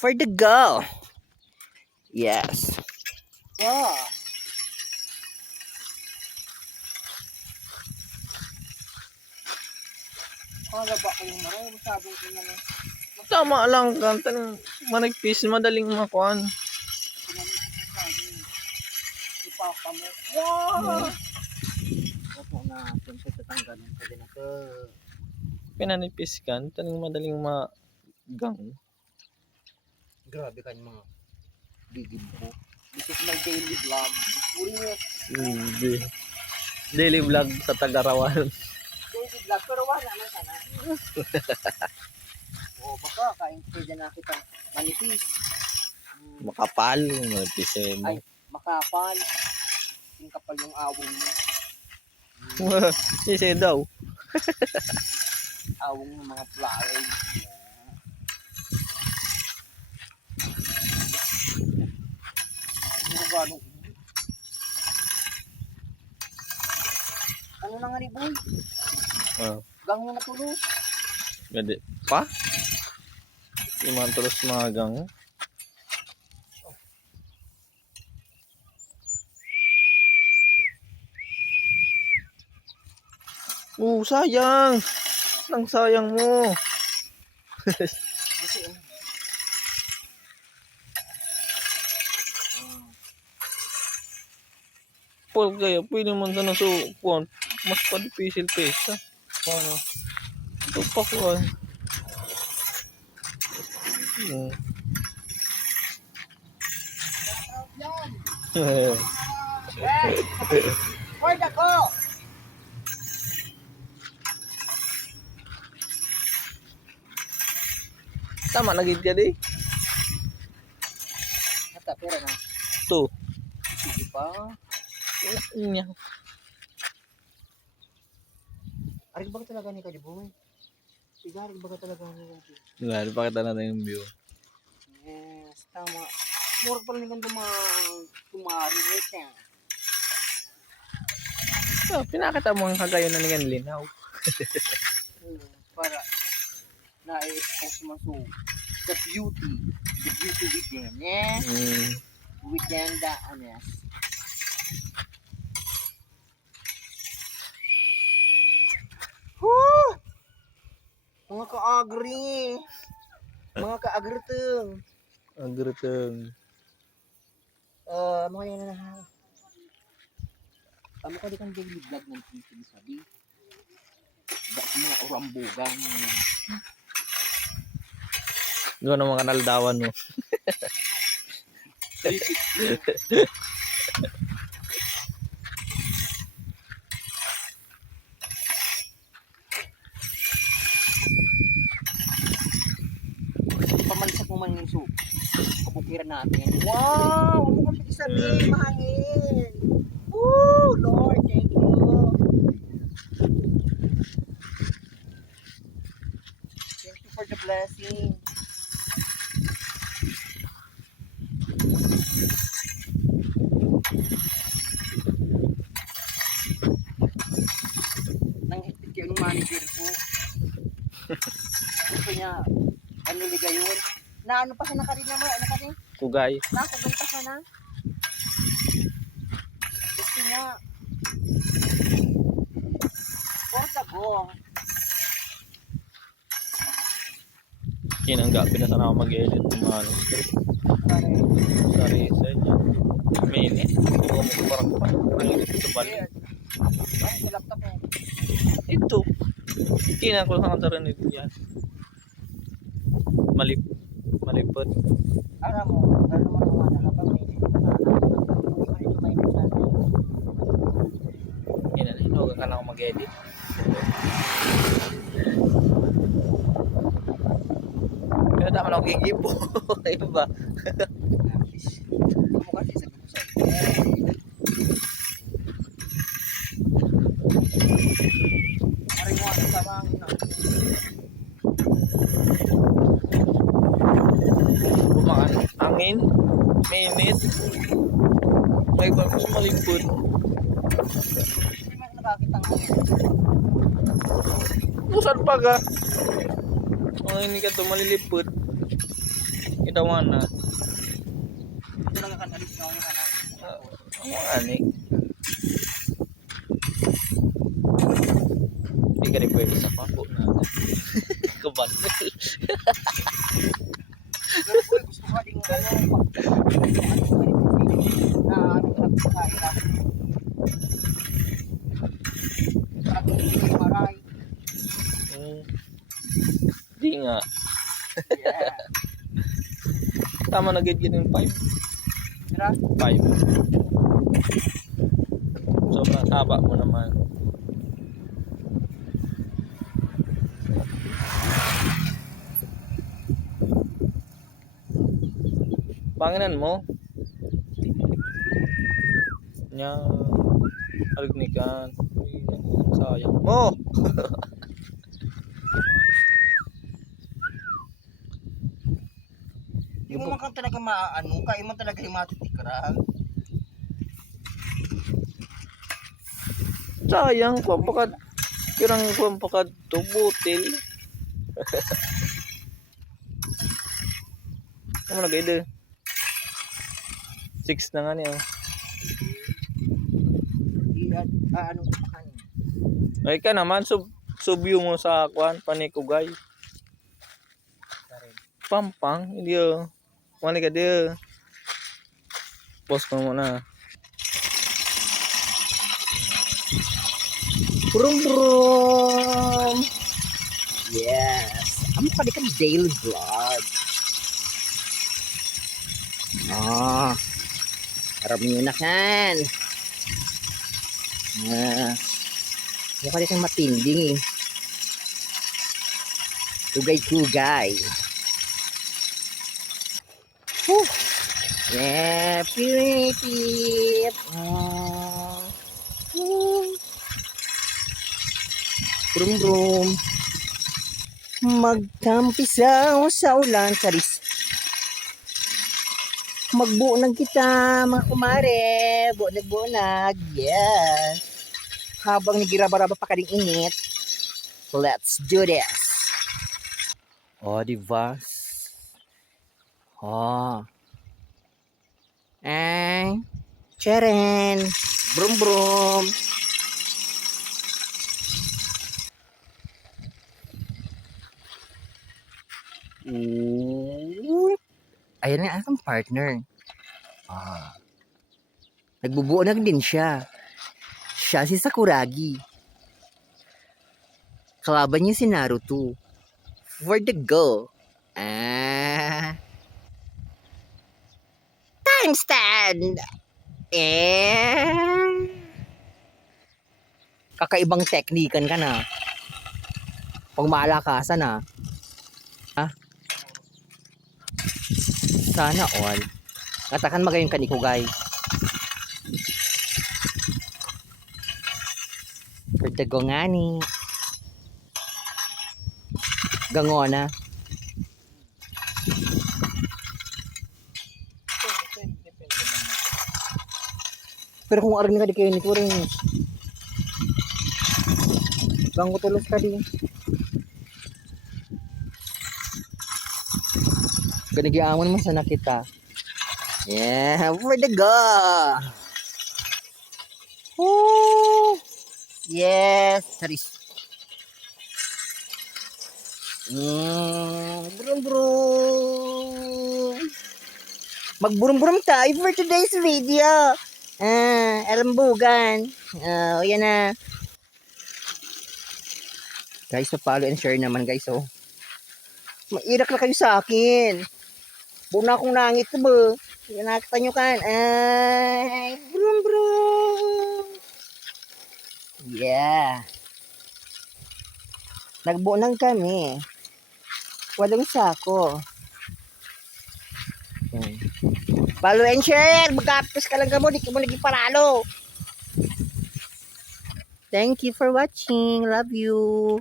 For the go. Yes. Wow. Kala ba kayong maray? Masyadong kinano. Tama lang. Tanong managpis. Madaling makuhan. Ipapa mo. Wow! Opo na. Siyempre tatanggalin ko din na ito. Pinanipis ka. Tanong madaling magang. Grabe kayong mga bigib ko. This is my daily vlog. Uri mo. Hindi. Daily vlog sa Tagarawan. Daily vlog. Pero wala na sana. Oo, baka kain pwede na kita manipis. Makapal. Manipis eh. Ay, makapal. Yung kapal yung awong mo. Sisi daw. Awong ng mga flowers. Ano na nga ni boy? Gang mo natulog. Gede. Pa? Iman terus magang. Sayang. Ang sayang mo. Kasi Paul kaya pwede man sana so kuan mas padipisil pesa. Paano? Ito pa kuan. Hoy, dako! Tama na gid di. Hata, pera na. To. Sige pa. Inya. Arig ba talaga ni Kadiboy? Sige, arig ba talaga ni Kadiboy? Nga, pakita natin yung view. Yes, tama. Murag pala nilang tumari ito. So, pinakita mo ang kagayon na niyan linaw. Para na-expose mo so the beauty within, yeah? Within the, yes. Woo! Mga ka-agri. Mga ka-agriteng. Ang geruteng. Mga yan na ha. Ano ka di kang daily vlog ng TV sabi? Ba mga orambugan. Doon ang mga kanaldawan mo. Pamansak mo man yung soup. Kabukiran natin. Wow! Ano kang sabihin? Mahangin! Woo! Lord, thank you. Thank you for the blessing. Nang higpit kayo ng manager ko. Gusto niya, ano liga yun? Na ano pa siya nakarin naman? Ano ka rin? Kugay. Nakagay pa siya na? Gusto niya. Porta go. Kinangga, pinasana ako mag-edit ng mga ano. Sa research. Minute. Huwag mo parang pang-edit sa bali. Ay, sa laptop mo. Ito. Kinang ko lang sa rin ito yan. Malipot. Alam mo, gano'n mo naman nakapag may hindi ko rin may nasabi. Yan na, hinuga ka na ako mag-edit. Pero tama na ako gigibo. Ayun ba? Ano kasi sabi ko sa'yo? Maring mo ako sa mga Bumakan. Angin. Mainit. May bago sa malipot. hindi mo nakakita nga. Saan pa ka? Mga hindi ka to malilipot. Itawan na. Talaga kan alis na ako yung kanan. Ang ani. Hindi ka rin pwede sa pambo na. Kabandel. Pero boy, gusto ko din na nagkakain. Parang hindi maray. Di nga. Yeah. Tama na gid yun yung 5. Tira. 5. Sobrang haba mo naman. Panginan mo. Nya. Algnikan. Sayang mo. Hindi mo man talaga maaano, kaya mo talaga himatitikran. Sayang pampakad. Kirang pampakad to butil. Ano na gayde? 6 na nga niya. Ano pa kanin? Ay ka naman subyo mo sa kwan panikugay. Pampang, hindi oh. Mali ka dia. Post mo muna. Brum. Yes. Amo ka di ka daily vlog. Harap nyo na kan. Mukha di kang matinding eh. Kugay. Yeah, piripip. Brum. Magtampisaw sa ulan, charis. Magbuonag kita, mga kumare. Buonag. Yes. Habang nagiraba-raba pa kading init, let's do this. Diba? Cheren. Brum. Ayan na ang partner. Nagbubuonag din siya. Siya si Sakuragi. Kalaban niya si Naruto. For the go. Time stand. Kakaibang teknikan ka na. Pag maalakasan na. Sana all. Katakan magayon kanikugay. Perdago nga ni. Gangona. Pero kung arin ka di kayo nito rin. Bangko tulos ka di. Ganagiamon mo sa nakita. Yeah, for the go. Yes, saris. Brum. Magburum-burum tayo for today's video. Alambugan. Yan na. Guys, follow and share naman guys. Mairak na kayo sa akin. Buna akong nangit ba? Nakita nyo kan. Brum. Yeah. Nagbuonang kami. Walang sako. Follow and share. Mag-aptos ka lang ka mo. Di ka mo lagi paralo. Thank you for watching. Love you.